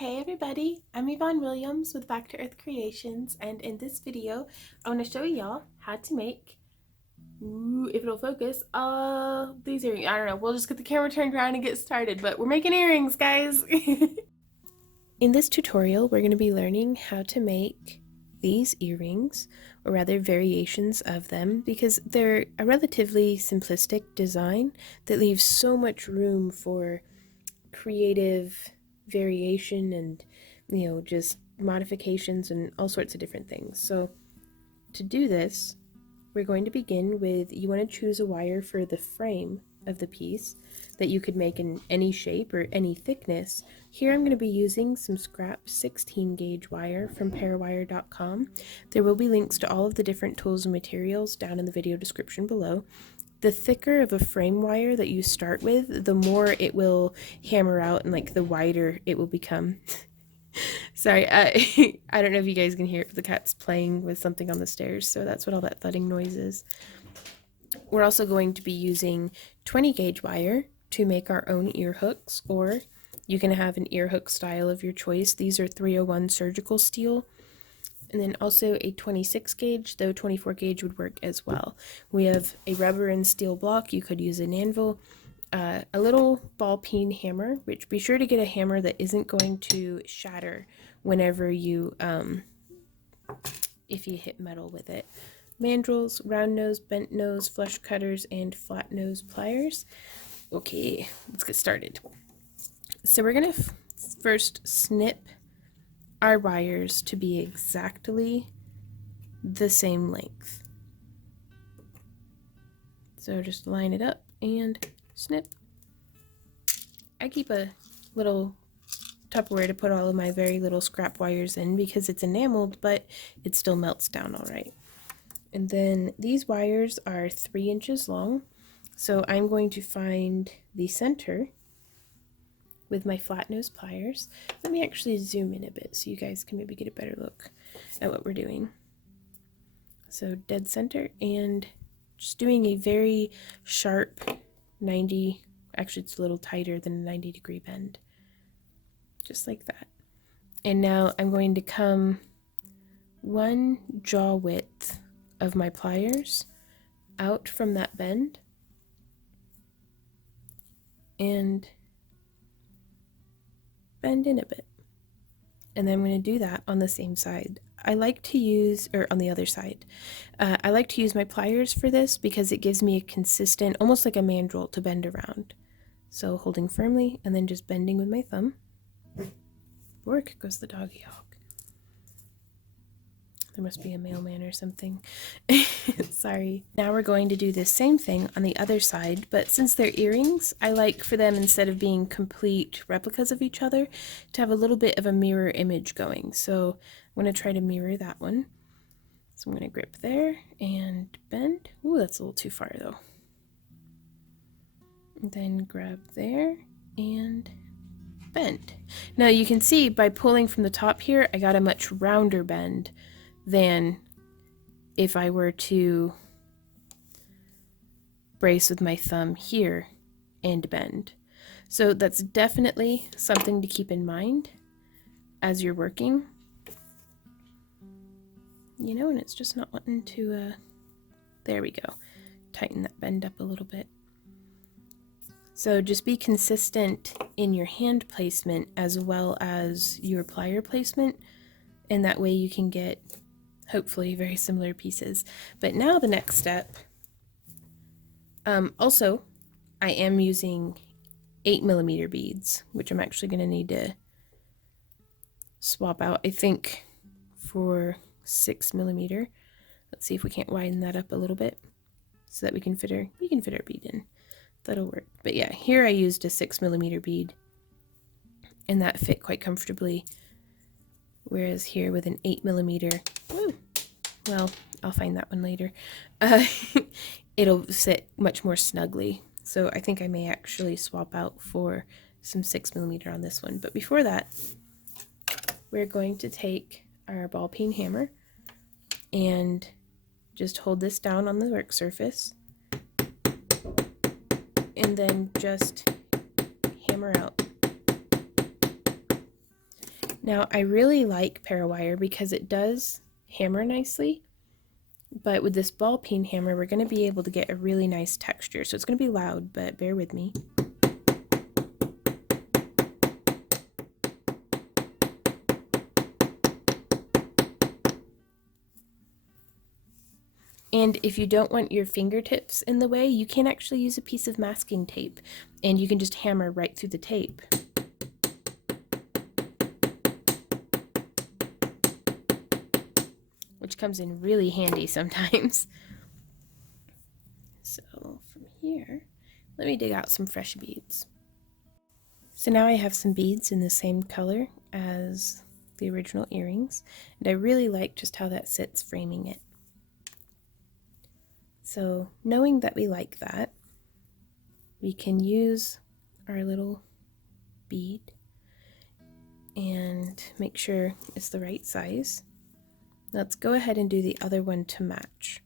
Hey everybody, I'm Yvonne Williams with Back to Earth Creations, and in this video I want to show y'all how to make, if it'll focus, these earrings. I don't know, we'll just get the camera turned around and get started, but we're making earrings, guys! In this tutorial we're going to be learning how to make these earrings, or rather variations of them, because they're a relatively simplistic design that leaves so much room for creative variation and just modifications and all sorts of different things. So to do this, we're going to begin with, you want to choose a wire for the frame of the piece that you could make in any shape or any thickness. Here I'm going to be using some scrap 16 gauge wire from parawire.com. There will be links to all of the different tools and materials down in the video description below. The thicker of a frame wire that you start with, the more it will hammer out and the wider it will become. Sorry, I don't know if you guys can hear it, but the cat's playing with something on the stairs, so that's what all that thudding noise is. We're also going to be using 20 gauge wire to make our own ear hooks, or you can have an ear hook style of your choice. These are 301 surgical steel. And then also a 26 gauge, though 24 gauge would work as well. We have a rubber and steel block. You could use an anvil, a little ball peen hammer, which be sure to get a hammer that isn't going to shatter whenever you, if you hit metal with it. Mandrels, round nose, bent nose, flush cutters, and flat nose pliers. Okay, let's get started. So we're gonna first snip our wires to be exactly the same length. So just line it up and snip. I keep a little Tupperware to put all of my very little scrap wires in because it's enameled, but it still melts down all right. And then these wires are 3 inches long, so I'm going to find the center with my flat nose pliers. Let me actually zoom in a bit so you guys can maybe get a better look at what we're doing. So dead center, and just doing a very sharp 90, actually it's a little tighter than a 90-degree bend. Just like that. And now I'm going to come 1 jaw width of my pliers out from that bend and bend in a bit. And then I'm going to do that on the same side. I like to use, or on the other side, I like to use my pliers for this because it gives me a consistent, almost like a mandrel to bend around. So holding firmly and then just bending with my thumb. Work goes the doggy hog. There must be a mailman or something. Sorry. Now we're going to do the same thing on the other side, but since they're earrings, I like for them, instead of being complete replicas of each other, to have a little bit of a mirror image going. So I'm going to try to mirror that one. So I'm going to grip there and bend. Ooh, that's a little too far though. And then grab there and bend. Now you can see by pulling from the top here, I got a much rounder bend than if I were to brace with my thumb here and bend. So that's definitely something to keep in mind as you're working. And it's just not wanting to, there we go. Tighten that bend up a little bit. So just be consistent in your hand placement as well as your plier placement, and that way you can get hopefully very similar pieces. But now the next step, also I am using 8mm beads, which I'm actually going to need to swap out, I think, for 6mm. Let's see if we can't widen that up a little bit so that we can fit our bead in. That'll work. But yeah, here I used a 6mm bead and that fit quite comfortably, whereas here with an 8mm, well, I'll find that one later, it'll sit much more snugly. So I think I may actually swap out for some 6mm on this one. But before that, we're going to take our ball peen hammer and just hold this down on the work surface and then just hammer out. Now I really like Parawire because it does hammer nicely, but with this ball peen hammer we're going to be able to get a really nice texture. So it's going to be loud, but bear with me. And if you don't want your fingertips in the way, you can actually use a piece of masking tape and you can just hammer right through the tape. Which comes in really handy sometimes. So from here, let me dig out some fresh beads. So now I have some beads in the same color as the original earrings, and I really like just how that sits framing it. So knowing that we like that, we can use our little bead and make sure it's the right size. Let's go ahead and do the other one to match.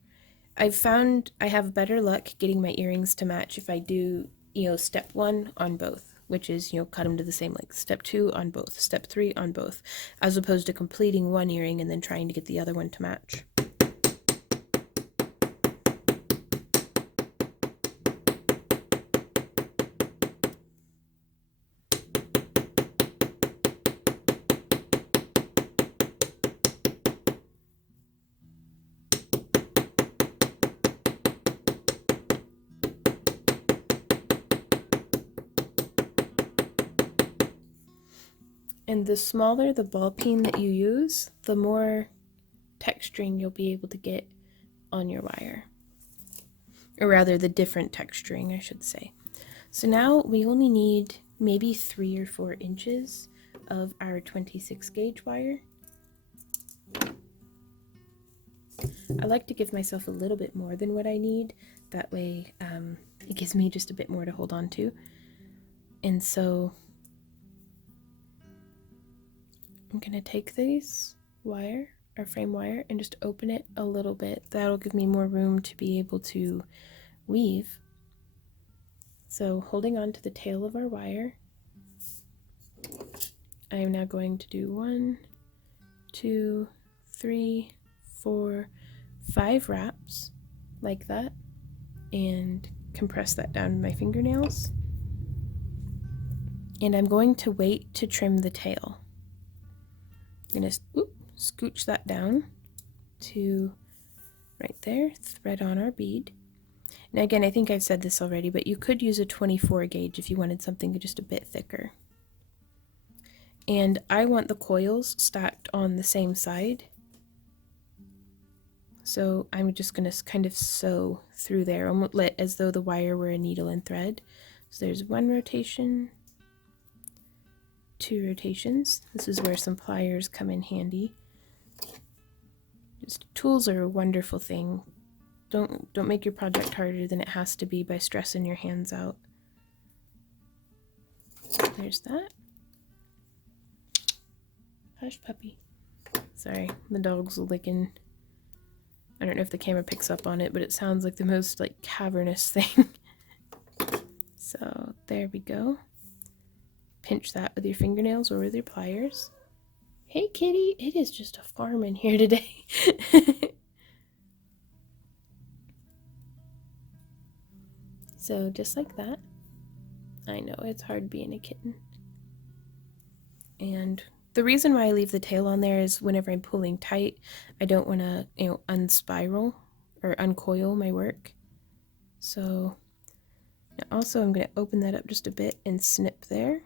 I've found I have better luck getting my earrings to match if I do, step 1 on both, which is, cut them to the same length. Step 2 on both, step 3 on both, as opposed to completing one earring and then trying to get the other one to match. And the smaller the ball peen that you use, the more texturing you'll be able to get on your wire. Or rather, the different texturing, I should say. So now we only need maybe 3 or 4 inches of our 26 gauge wire. I like to give myself a little bit more than what I need. That way it gives me just a bit more to hold on to. And so I'm going to take this wire, our frame wire, and just open it a little bit. That'll give me more room to be able to weave. So holding on to the tail of our wire, I am now going to do 1, 2, 3, 4, 5 wraps like that and compress that down to my fingernails. And I'm going to wait to trim the tail. I'm going to scooch that down to right there, thread on our bead. Now again, I think I've said this already, but you could use a 24 gauge if you wanted something just a bit thicker. And I want the coils stacked on the same side. So I'm just going to kind of sew through there, almost as though the wire were a needle and thread. So there's 1 rotation, 2 rotations. This is where some pliers come in handy. Just tools are a wonderful thing. Don't make your project harder than it has to be by stressing your hands out. There's that. Hush, puppy. Sorry, the dog's licking. I don't know if the camera picks up on it, but it sounds like the most cavernous thing. So there we go. Pinch that with your fingernails or with your pliers. Hey kitty, it is just a farm in here today. So just like that. I know, it's hard being a kitten. And the reason why I leave the tail on there is whenever I'm pulling tight, I don't want to, unspiral or uncoil my work. So now also I'm going to open that up just a bit and snip there.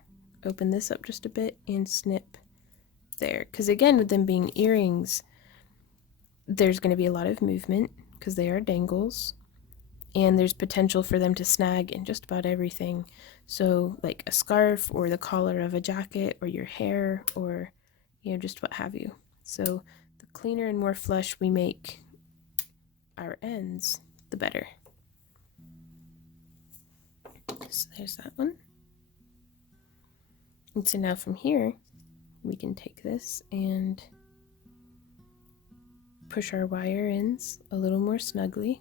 Open this up just a bit and snip there. Because again, with them being earrings, there's going to be a lot of movement because they are dangles. And there's potential for them to snag in just about everything. So like a scarf or the collar of a jacket or your hair or, just what have you. So the cleaner and more flush we make our ends, the better. So there's that one. And so now from here, we can take this and push our wire ends a little more snugly.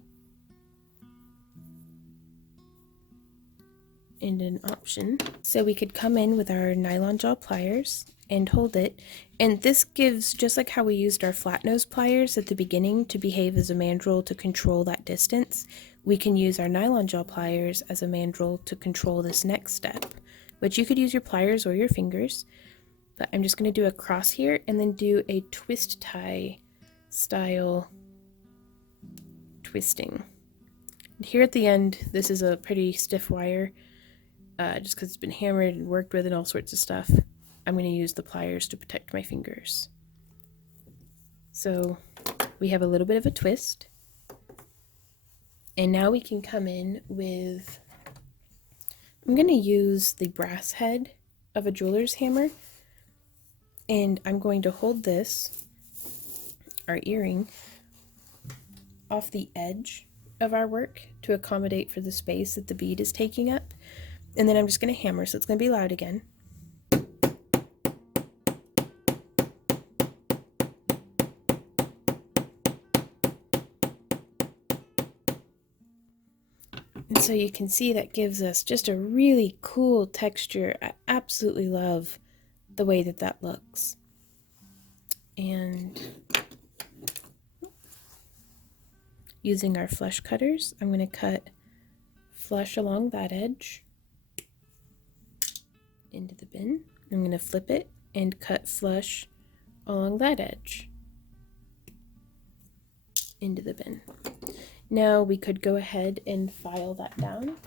and an option. So we could come in with our nylon jaw pliers and hold it, and this gives, just like how we used our flat nose pliers at the beginning to behave as a mandrel to control that distance, we can use our nylon jaw pliers as a mandrel to control this next step, which you could use your pliers or your fingers, but I'm just going to do a cross here and then do a twist tie style twisting. And here at the end, this is a pretty stiff wire, just because it's been hammered and worked with and all sorts of stuff. I'm going to use the pliers to protect my fingers. So we have a little bit of a twist. And now we can come in with, I'm going to use the brass head of a jeweler's hammer. And I'm going to hold this, our earring, off the edge of our work to accommodate for the space that the bead is taking up. And then I'm just going to hammer, so it's going to be loud again. And so you can see that gives us just a really cool texture. I absolutely love the way that that looks. And using our flush cutters, I'm going to cut flush along that edge into the bin. I'm going to flip it and cut flush along that edge into the bin. Now we could go ahead and file that down.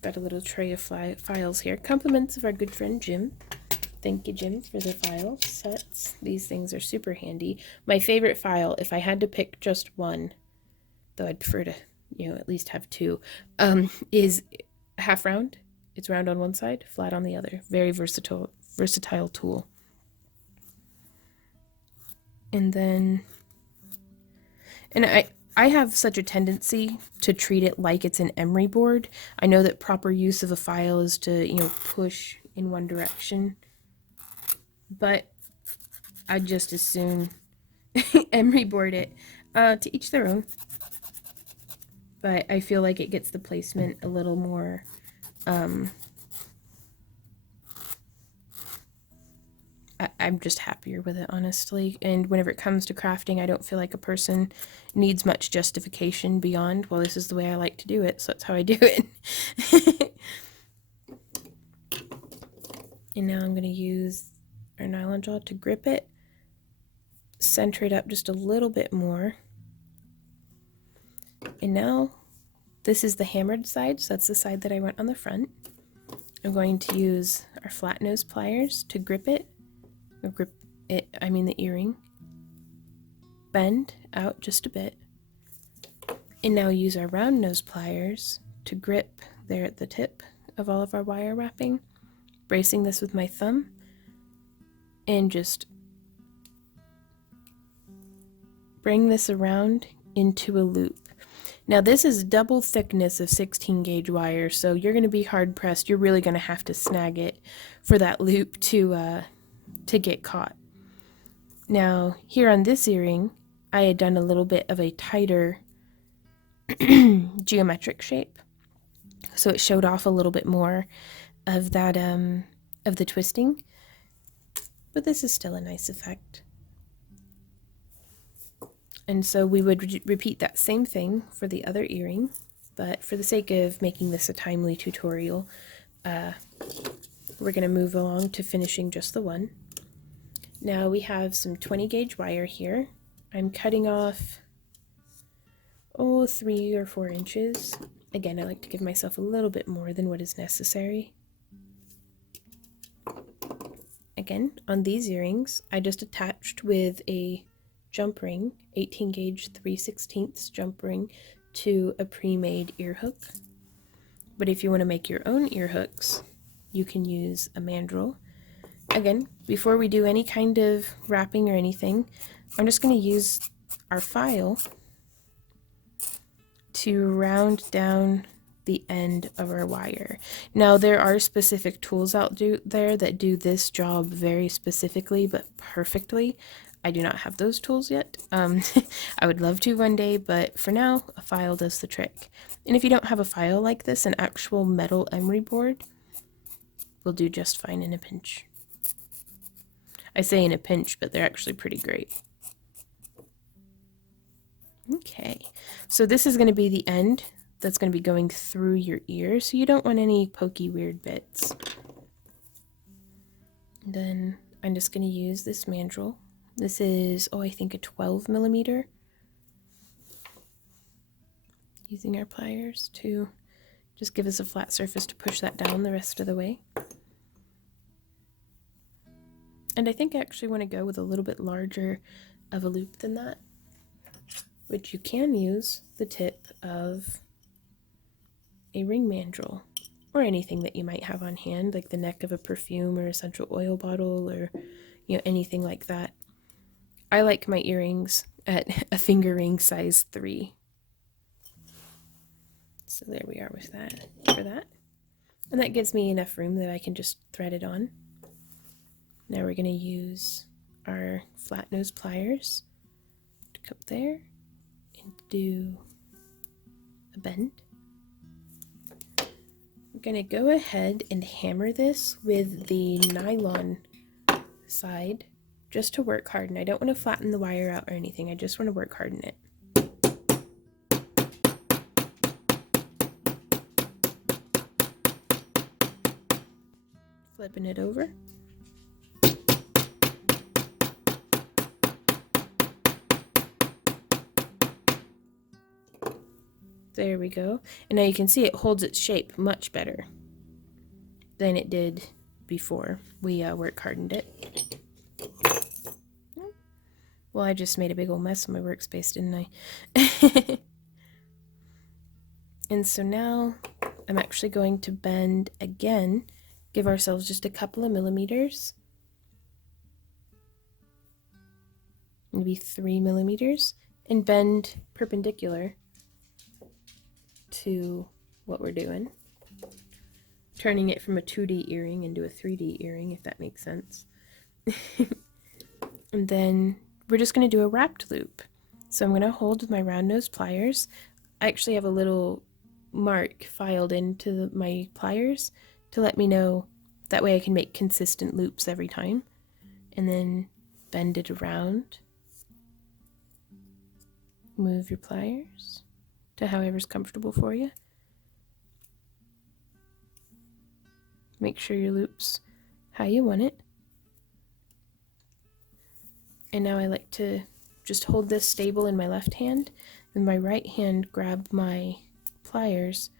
Got a little tray of files here. Compliments of our good friend Jim. Thank you, Jim, for the file sets. These things are super handy. My favorite file, if I had to pick just one, though I'd prefer to, at least have two, is half round. It's round on one side, flat on the other. Very versatile tool. And then, I have such a tendency to treat it like it's an emery board. I know that proper use of a file is to, push in one direction, but I'd just as soon emery board it. To each their own. But I feel like it gets the placement a little more, I'm just happier with it, honestly. And whenever it comes to crafting, I don't feel like a person needs much justification beyond, well, this is the way I like to do it, so that's how I do it. And now I'm going to use our nylon jaw to grip it, center it up just a little bit more. And now this is the hammered side, so that's the side that I went on the front. I'm going to use our flat nose pliers to grip it. The earring, bend out just a bit, and now use our round nose pliers to grip there at the tip of all of our wire wrapping, bracing this with my thumb, and just bring this around into a loop. Now this is double thickness of 16 gauge wire, so you're going to be hard pressed. You're really going to have to snag it for that loop to get caught. Now here on this earring, I had done a little bit of a tighter geometric shape, so it showed off a little bit more of that of the twisting, but this is still a nice effect. And so we would repeat that same thing for the other earring, but for the sake of making this a timely tutorial, we're going to move along to finishing just the one. Now we have some 20 gauge wire here. I'm cutting off 3 or 4 inches. Again, I like to give myself a little bit more than what is necessary. Again, on these earrings, I just attached with a jump ring, 18 gauge 3/16 jump ring, to a pre-made ear hook. But if you want to make your own ear hooks, you can use a mandrel. Again, before we do any kind of wrapping or anything, I'm just going to use our file to round down the end of our wire. Now there are specific tools out there that do this job very specifically but perfectly. I do not have those tools yet. I would love to one day, but for now, a file does the trick. And if you don't have a file like this, an actual metal emery board will do just fine in a pinch. I say in a pinch, but they're actually pretty great. Okay, so this is going to be the end that's going to be going through your ear, so you don't want any pokey weird bits. Then I'm just going to use this mandrel. This is, I think a 12 millimeter. Using our pliers to just give us a flat surface to push that down the rest of the way. And I think I actually want to go with a little bit larger of a loop than that, which you can use the tip of a ring mandrel or anything that you might have on hand, like the neck of a perfume or essential oil bottle, or anything like that. I like my earrings at a finger ring size 3. So there we are with that for that. And that gives me enough room that I can just thread it on. Now we're going to use our flat nose pliers to come there and do a bend. I'm going to go ahead and hammer this with the nylon side just to work harden. I don't want to flatten the wire out or anything. I just want to work harden it. Flipping it over. There we go. And now you can see it holds its shape much better than it did before we work hardened it. Well, I just made a big old mess of my workspace, didn't I? And so now I'm actually going to bend again, give ourselves just a couple of millimeters, maybe 3 millimeters, and bend perpendicular to what we're doing, turning it from a 2D earring into a 3D earring, if that makes sense. And then we're just going to do a wrapped loop. So I'm going to hold with my round nose pliers. I actually have a little mark filed into my pliers to let me know, that way I can make consistent loops every time. And then bend it around. Move your pliers to however's comfortable for you. Make sure your loop's how you want it. And now I like to just hold this stable in my left hand, and my right hand grab my pliers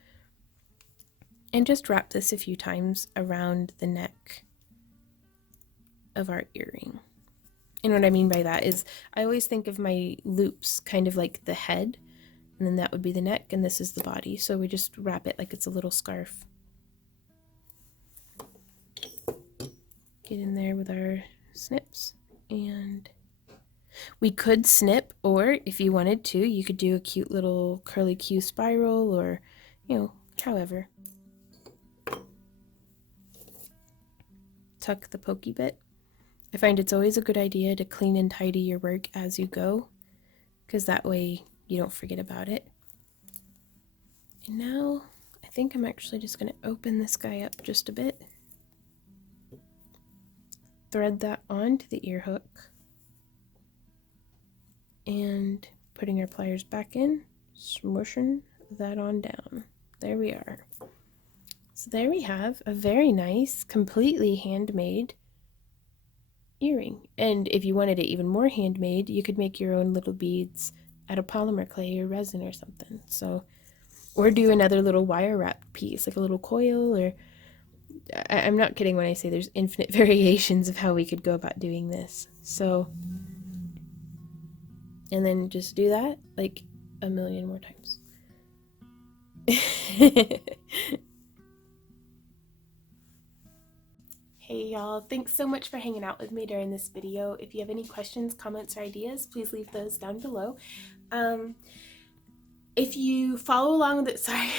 and just wrap this a few times around the neck of our earring. And what I mean by that is I always think of my loops kind of like the head, and then that would be the neck, and this is the body. So we just wrap it like it's a little scarf. Get in there with our snips, and we could snip, or if you wanted to, you could do a cute little curly Q spiral, or, however. Tuck the pokey bit. I find it's always a good idea to clean and tidy your work as you go, because that way you don't forget about it. And now I think I'm actually just going to open this guy up just a bit. Thread that onto the ear hook. And putting our pliers back in, smushing that on down. There we are. So there we have a very nice, completely handmade earring. And if you wanted it even more handmade, you could make your own little beads out of polymer clay or resin or something. So, or do another little wire wrap piece, like a little coil, or I'm not kidding when I say there's infinite variations of how we could go about doing this. So, and then just do that like a million more times. Hey y'all, thanks so much for hanging out with me during this video. If you have any questions, comments, or ideas, please leave those down below. If you follow along with it, sorry,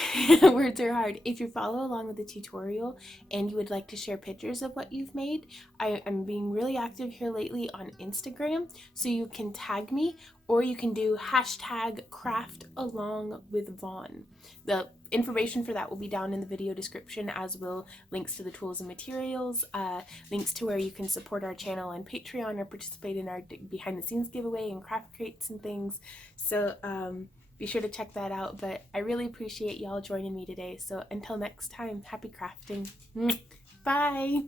words are hard. If you follow along with the tutorial and you would like to share pictures of what you've made, I'm being really active here lately on Instagram, so you can tag me, or you can do hashtag craft along with Vaughn. The information for that will be down in the video description, as will links to the tools and materials, links to where you can support our channel on Patreon or participate in our behind the scenes giveaway and craft crates and things. So be sure to check that out. But I really appreciate y'all joining me today. So until next time, happy crafting. Bye.